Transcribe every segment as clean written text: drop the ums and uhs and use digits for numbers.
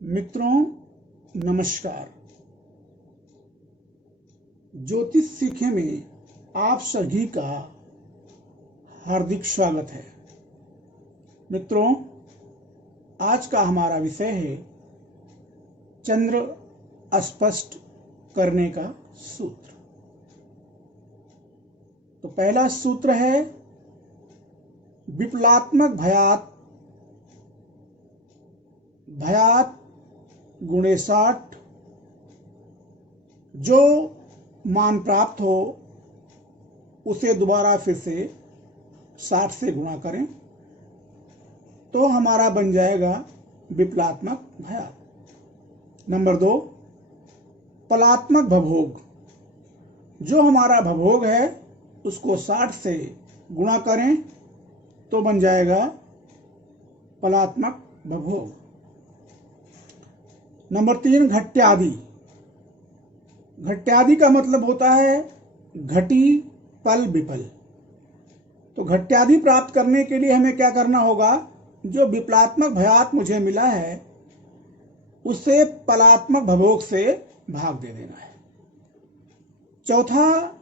मित्रों नमस्कार। ज्योतिष सीखे में आप सभी का हार्दिक स्वागत है। मित्रों, आज का हमारा विषय है चंद्र स्पष्ट करने का सूत्र। तो पहला सूत्र है विप्लवात्मक भयात गुणे 60। जो मान प्राप्त हो उसे दोबारा फिर से 60 से गुणा करें तो हमारा बन जाएगा विप्लवात्मक भयात। नंबर 2, पलात्मक भवभोग। जो हमारा भवभोग है उसको 60 से गुणा करें तो बन जाएगा पलात्मक भवभोग। नंबर 3, घट्यादि। घट्यादि का मतलब होता है घटी पल विपल। तो घट्यादि प्राप्त करने के लिए हमें क्या करना होगा? जो विप्लवात्मक भयात मुझे मिला है उसे पलात्मक भवभोग से भाग दे देना है। चौथा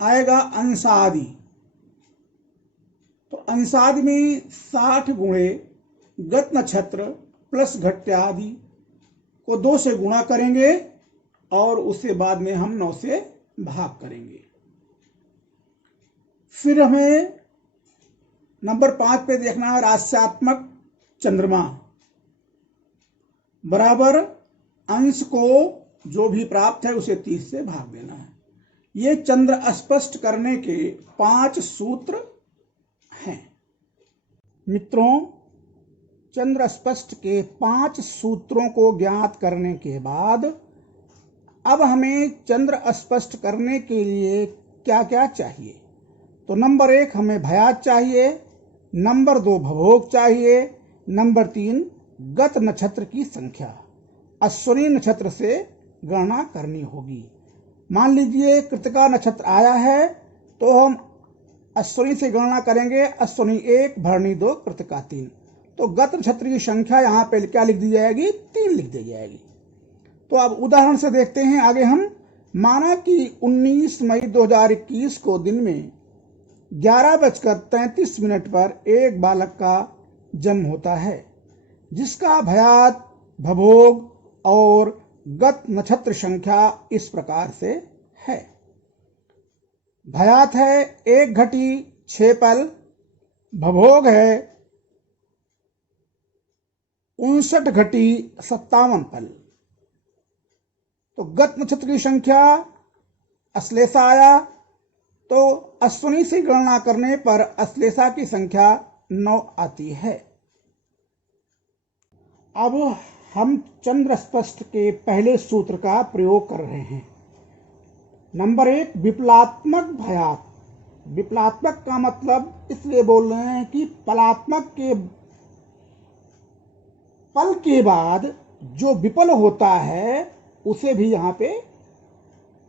आएगा अंशादि। तो अंशादि में 60 गुणे गत नक्षत्र प्लस घट्यादि को 2 से गुणा करेंगे और उससे बाद में हम 9 से भाग करेंगे। फिर हमें नंबर 5 पे देखना है रास्यात्मक चंद्रमा बराबर अंश को जो भी प्राप्त है उसे 30 से भाग देना है। ये चंद्र स्पष्ट करने के 5 सूत्र हैं। मित्रों, चंद्र स्पष्ट के 5 सूत्रों को ज्ञात करने के बाद अब हमें चंद्र स्पष्ट करने के लिए क्या क्या चाहिए? तो नंबर 1 हमें भयात चाहिए, नंबर 2 भवभोग चाहिए, नंबर 3 गत नक्षत्र की संख्या अश्विनी नक्षत्र से गणना करनी होगी। मान लीजिए कृतिका नक्षत्र आया है तो हम अश्विनी से गणना करेंगे। अश्विनी 1, भरणी 2, कृतिका 3। तो गत नक्षत्र की संख्या यहाँ पे क्या लिख दी जाएगी? 3 लिख दी जाएगी। तो अब उदाहरण से देखते हैं आगे हम। माना कि 19 मई 2021 को दिन में 11:33 पर एक बालक का जन्म होता है जिसका भयात, भवभोग और गत नक्षत्र संख्या इस प्रकार से है। भयात है 1 घटी 6 पल, भवभोग है 59 घटी 57 पल। तो गत नक्षत्र की संख्या अश्लेषा आया तो अश्विनी से गणना करने पर अश्लेषा की संख्या 9 आती है। अब हम चंद्र स्पष्ट के पहले सूत्र का प्रयोग कर रहे हैं। नंबर 1 विप्लवात्मक भयात। विप्लवात्मक का मतलब इसलिए बोल रहे हैं कि पलात्मक के पल के बाद जो विपल होता है उसे भी यहाँ पे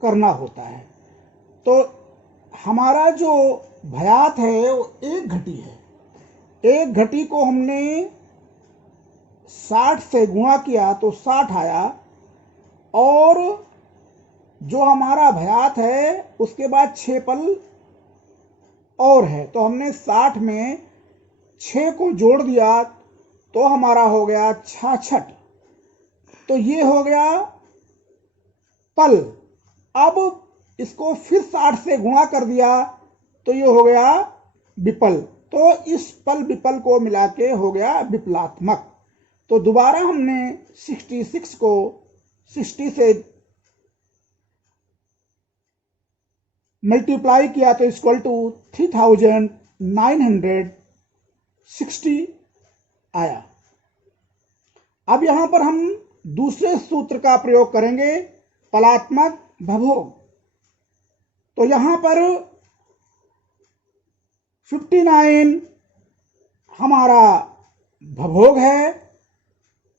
करना होता है। तो हमारा जो भयात है वो 1 घटी है। 1 घटी को हमने 60 से गुणा किया तो 60 आया और जो हमारा भयात है उसके बाद 6 पल और है तो हमने 60 में 6 को जोड़ दिया तो हमारा हो गया 66। तो ये हो गया पल। अब इसको फिर 60 से गुणा कर दिया तो ये हो गया विपल। तो इस पल विपल को मिला के हो गया विप्लवात्मक। तो दोबारा हमने 66 को 60 से मल्टीप्लाई किया तो इक्वल टू 3960 आया। अब यहां पर हम दूसरे सूत्र का प्रयोग करेंगे, पलात्मक भवभोग। तो यहां पर 59 हमारा भवभोग है,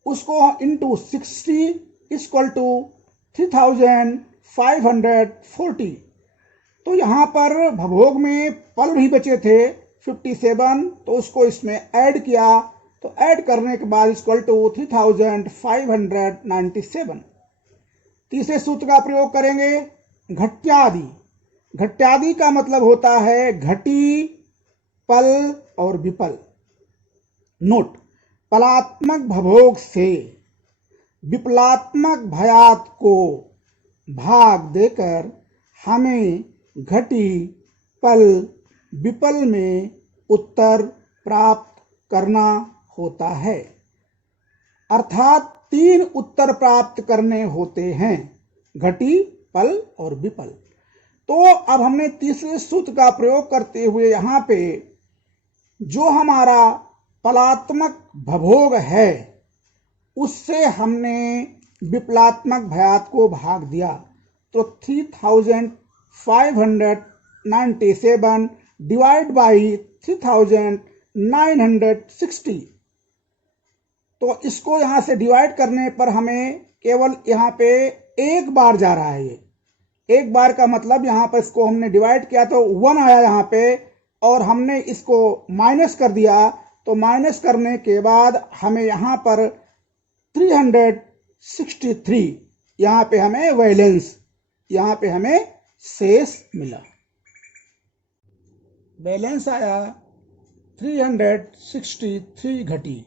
उसको इंटू 60 इक्वल टू 3540। तो यहां पर भवभोग में पल भी बचे थे 57 तो उसको इसमें ऐड किया तो ऐड करने के बाद इक्वल टू 3597। तीसरे सूत्र का प्रयोग करेंगे घट्यादि। घट्यादि का मतलब होता है घटी, पल और विपल। नोट, पलात्मक भभोग से विपलात्मक भयात को भाग देकर हमें घटी, पल, विपल में उत्तर प्राप्त करना होता है। अर्थात 3 उत्तर प्राप्त करने होते हैं, घटी, पल और विपल। तो अब हमने तीसरे सूत्र का प्रयोग करते हुए यहाँ पे जो हमारा पलात्मक भभोग है उससे हमने विपलात्मक भयात को भाग दिया। तो 3597 डिवाइड बाई 3960। तो इसको यहां से डिवाइड करने पर हमें केवल यहाँ पे एक बार जा रहा है। ये एक बार का मतलब यहाँ पर इसको हमने डिवाइड किया तो 1 आया यहाँ पे, और हमने इसको माइनस कर दिया। तो माइनस करने के बाद हमें यहाँ पर 363 यहाँ पे हमें वैलेंस, यहाँ पे हमें शेष मिला। बैलेंस आया 363 घटी।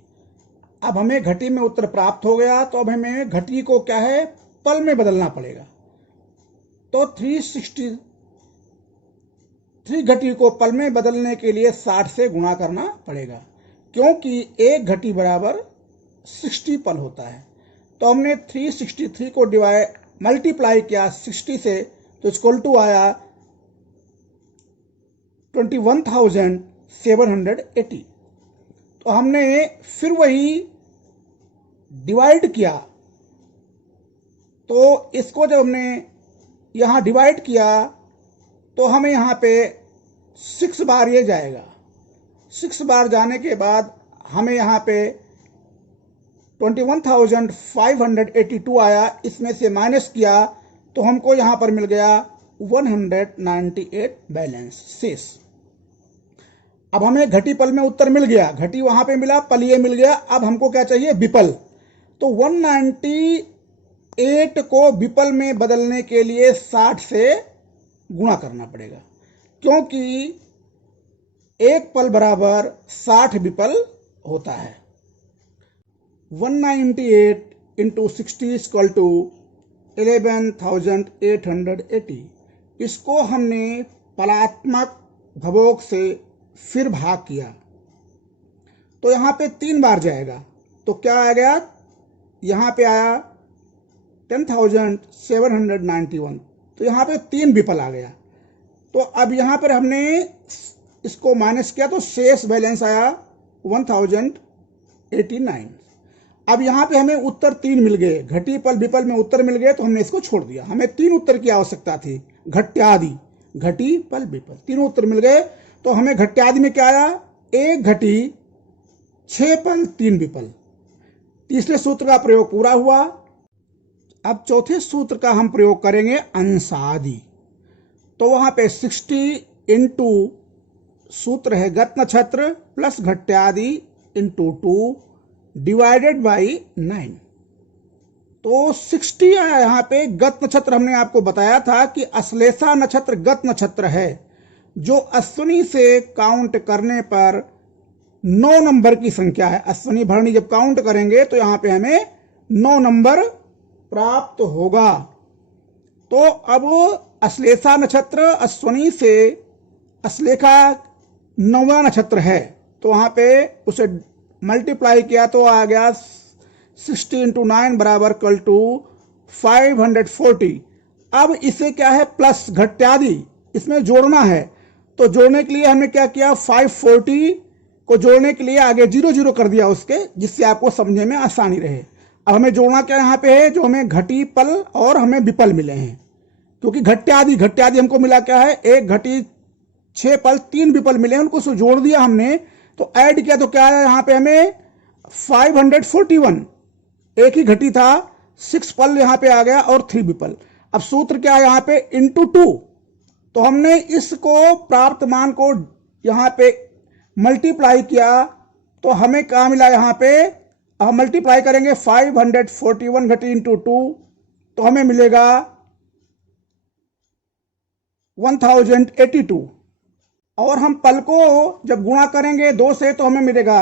अब हमें घटी में उत्तर प्राप्त हो गया, तो अब हमें घटी को क्या है, पल में बदलना पड़ेगा। तो 363 घटी को पल में बदलने के लिए 60 से गुणा करना पड़ेगा, क्योंकि एक घटी बराबर 60 पल होता है। तो हमने 363 को मल्टीप्लाई किया 60 से, तो इक्वल टू आया 21,780। तो हमने फिर वही डिवाइड किया, तो इसको जब हमने यहाँ डिवाइड किया तो हमें यहाँ पे 6 बार ये जाएगा। 6 बार जाने के बाद हमें यहाँ पे 21,582 आया। इसमें से माइनस किया तो हमको यहाँ पर मिल गया 198 बैलेंस शेष। अब हमें घटी पल में उत्तर मिल गया, घटी वहां पे मिला, पल ये मिल गया। अब हमको क्या चाहिए, विपल। तो 198 को विपल में बदलने के लिए 60 से गुणा करना पड़ेगा, क्योंकि एक पल बराबर 60 विपल होता है। 198 इंटू 60 इक्वल टू 11,880। इसको हमने पलात्मक भभोग से फिर भाग किया तो यहाँ पे 3 बार जाएगा। तो क्या आ गया, यहाँ पे आया 10,791। तो यहाँ पे 3 विपल आ गया। तो अब यहाँ पर हमने इसको माइनस किया तो शेष बैलेंस आया 1089। अब यहाँ पे हमें उत्तर 3 मिल गए, घटी पल विपल में उत्तर मिल गए, तो हमने इसको छोड़ दिया। हमें 3 उत्तर की आवश्यकता थी, घट्यादि, घटी पल विपल, 3 उत्तर मिल गए। तो हमें घट्यादि में क्या आया, 1 घटी 6 पल 3 विपल। तीसरे सूत्र का प्रयोग पूरा हुआ। अब चौथे सूत्र का हम प्रयोग करेंगे अंशादि। तो वहां पे 60 इंटू सूत्र है गत नक्षत्र प्लस घट्यादि इंटू 2 डिवाइडेड बाई 9। तो 60 आया यहाँ पे। गत नक्षत्र हमने आपको बताया था कि अश्लेषा नक्षत्र गत नक्षत्र है, जो अश्विनी से काउंट करने पर 9 नंबर की संख्या है। अश्विनी भरणी जब काउंट करेंगे तो यहाँ पे हमें 9 नंबर प्राप्त होगा। तो अब अश्लेषा नक्षत्र अश्विनी से अश्लेषा 9वां नक्षत्र है, तो वहां पे उसे मल्टीप्लाई किया तो आ गया 60 इंटू 9 बराबर कल टू 540। अब इसे क्या है, प्लस घट्यादि इसमें जोड़ना है। तो जोड़ने के लिए हमने क्या किया, 540 को जोड़ने के लिए आगे 00 कर दिया उसके, जिससे आपको समझने में आसानी रहे। अब हमें जोड़ना क्या यहाँ पे है, जो हमें घटी पल और हमें विपल मिले हैं, क्योंकि घट्यादि हमको मिला क्या है, 1 घटी 6 पल 3 विपल मिले, उनको जोड़ दिया हमने। तो ऐड किया तो क्या आया यहाँ पे हमें 541। एक ही घटी था, 6 पल यहाँ पे आ गया और 3 विपल। अब सूत्र क्या है यहाँ पे, इंटू 2। तो हमने इसको प्राप्त मान को यहाँ पे मल्टीप्लाई किया तो हमें क्या मिला यहाँ पे, हम मल्टीप्लाई करेंगे 541 घटी इंटू 2 तो हमें मिलेगा 1082। और हम पल को जब गुणा करेंगे 2 से तो हमें मिलेगा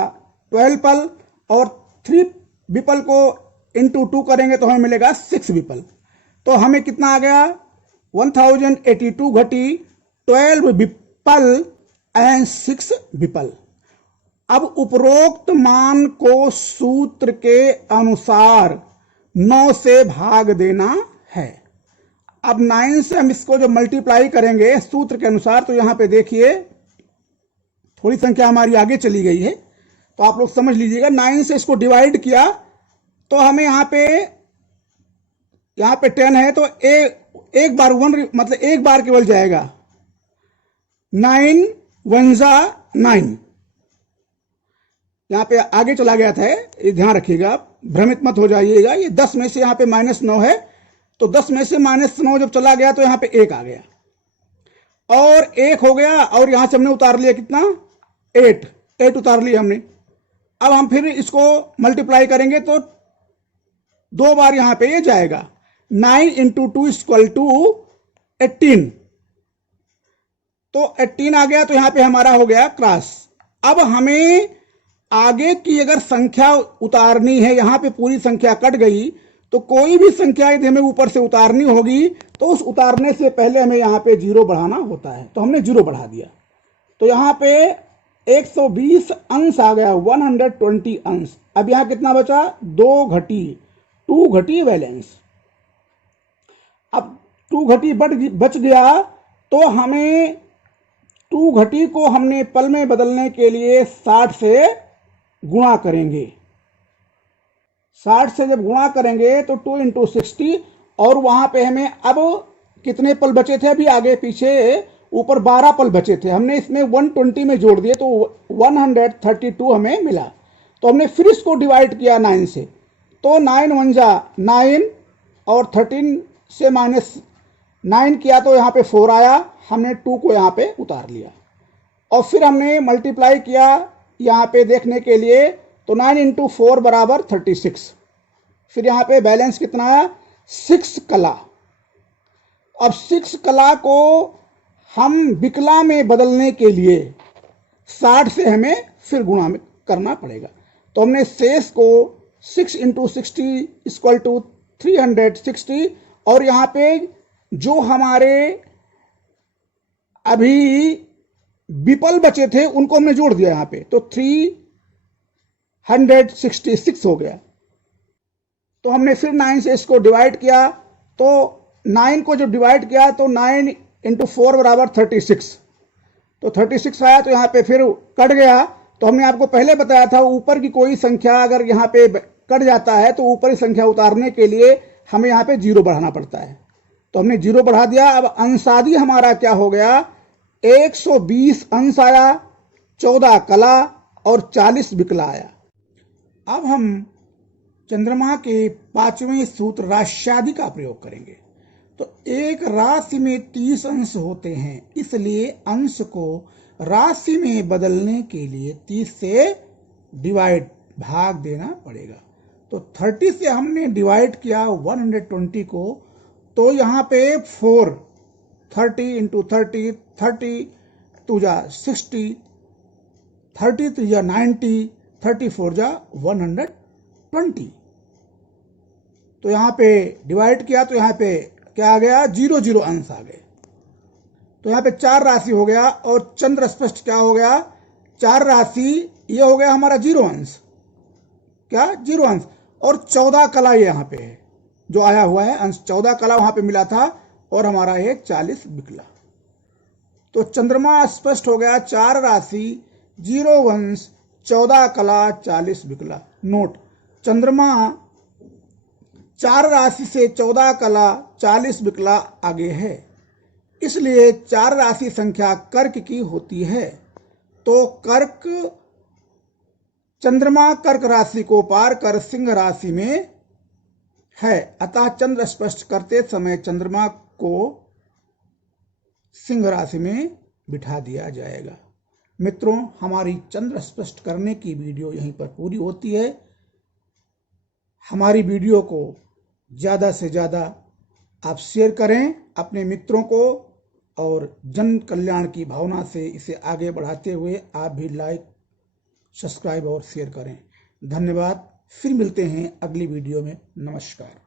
12 पल, और 3 विपल को इंटू 2 करेंगे तो हमें मिलेगा 6 विपल। तो हमें कितना आ गया, 1082 घटी 12 विपल एंड 6 विपल। अब उपरोक्त मान को सूत्र के अनुसार 9 से भाग देना है। अब 9 से हम इसको जो मल्टीप्लाई करेंगे सूत्र के अनुसार, तो यहां पे देखिए थोड़ी संख्या हमारी आगे चली गई है, तो आप लोग समझ लीजिएगा। 9 से इसको डिवाइड किया तो हमें यहाँ पे 10 है, तो एक बार 1 मतलब एक बार केवल जाएगा। 9 1 जा 9, यहाँ पे आगे चला गया था, ये ध्यान रखिएगा, भ्रमित मत हो जाइएगा। ये 10 में से यहाँ पे -9 है, तो 10 में से -9 जब चला गया तो यहाँ पे 1 आ गया, और 1 हो गया, और यहां से हमने उतार लिया कितना, 8 उतार लिया हमने। अब हम फिर इसको मल्टीप्लाई करेंगे तो 2 बार यहां पे ये जाएगा। 9 इंटू 2 इक्वल टू 18, तो 18 आ गया, तो यहां पे हमारा हो गया क्रॉस। अब हमें आगे की अगर संख्या उतारनी है, यहां पे पूरी संख्या कट गई, तो कोई भी संख्या यदि हमें ऊपर से उतारनी होगी तो उस उतारने से पहले हमें यहाँ पे 0 बढ़ाना होता है, तो हमने 0 बढ़ा दिया। तो यहाँ पे 120 अंश आ गया, 120 अंश। अब यहाँ कितना बचा, 2 घटी बैलेंस। अब 2 घटी बच गया, तो हमें 2 घटी को हमने पल में बदलने के लिए 60 से गुणा करेंगे। 60 से जब गुणा करेंगे तो 2 इंटू 60, और वहां पे हमें अब कितने पल बचे थे, अभी आगे पीछे ऊपर 12 पल बचे थे, हमने इसमें 120 में जोड़ दिए, तो 132 हमें मिला। तो हमने फिर इसको डिवाइड किया 9 से, तो 9 1 जा 9, और 13 से -9 किया तो यहाँ पे 4 आया, हमने 2 को यहाँ पे उतार लिया, और फिर हमने मल्टीप्लाई किया यहाँ पे देखने के लिए, तो 9 इंटू 4 बराबर 36। फिर यहाँ पे बैलेंस कितना आया, 6 कला। अब 6 कला को हम विकला में बदलने के लिए 60 से हमें फिर गुणा में करना पड़ेगा। तो हमने शेष को 6 इंटू 60 इक्वल टू 360, और यहाँ पे जो हमारे अभी विपल बचे थे उनको हमने जोड़ दिया यहाँ पे, तो 366 हो गया। तो हमने फिर 9 से इसको डिवाइड किया, तो 9 को जब डिवाइड किया तो 9 इंटू 4 बराबर 36, तो 36 आया, तो यहाँ पे फिर कट गया। तो हमने आपको पहले बताया था, ऊपर की कोई संख्या अगर यहाँ पे कट जाता है तो ऊपर की संख्या उतारने के लिए हमें यहाँ पे 0 बढ़ाना पड़ता है, तो हमने 0 बढ़ा दिया। अब अंशादि हमारा क्या हो गया, 120 अंश आया, 14 कला और 40 विकला आया। अब हम चंद्रमा के 5वें सूत्र राश्यादि का प्रयोग करेंगे। तो एक राशि में 30 अंश होते हैं, इसलिए अंश को राशि में बदलने के लिए 30 से डिवाइड भाग देना पड़ेगा। तो 30 से हमने डिवाइड किया 120 को, तो यहाँ पे 4, 30 इंटू 30, 30 2 जा 60, 30 3 जा 90, 34 जा 120। तो यहाँ पे डिवाइड किया तो यहाँ पे क्या आ गया, 0 0 अंश आ गए। तो यहाँ पे 4 राशि हो गया, और चंद्र स्पष्ट क्या हो गया, 4 राशि ये हो गया हमारा 0 अंश, क्या 0 अंश, और 14 कला ये यहाँ पे है जो आया हुआ है अंश, 14 कला वहां पे मिला था, और हमारा ये 40 विकला। तो चंद्रमा स्पष्ट हो गया, 4 राशि 0 अंश 14 कला 40 विकला। नोट, चंद्रमा 4 राशि से 14 कला 40 विकला आगे है, इसलिए 4 राशि संख्या कर्क की होती है। तो कर्क, चंद्रमा कर्क राशि को पार कर सिंह राशि में है, अतः चंद्र स्पष्ट करते समय चंद्रमा को सिंह राशि में बिठा दिया जाएगा। मित्रों, हमारी चंद्र स्पष्ट करने की वीडियो यहीं पर पूरी होती है। हमारी वीडियो को ज़्यादा से ज़्यादा आप शेयर करें अपने मित्रों को, और जन कल्याण की भावना से इसे आगे बढ़ाते हुए आप भी लाइक, सब्सक्राइब और शेयर करें। धन्यवाद। फिर मिलते हैं अगली वीडियो में। नमस्कार।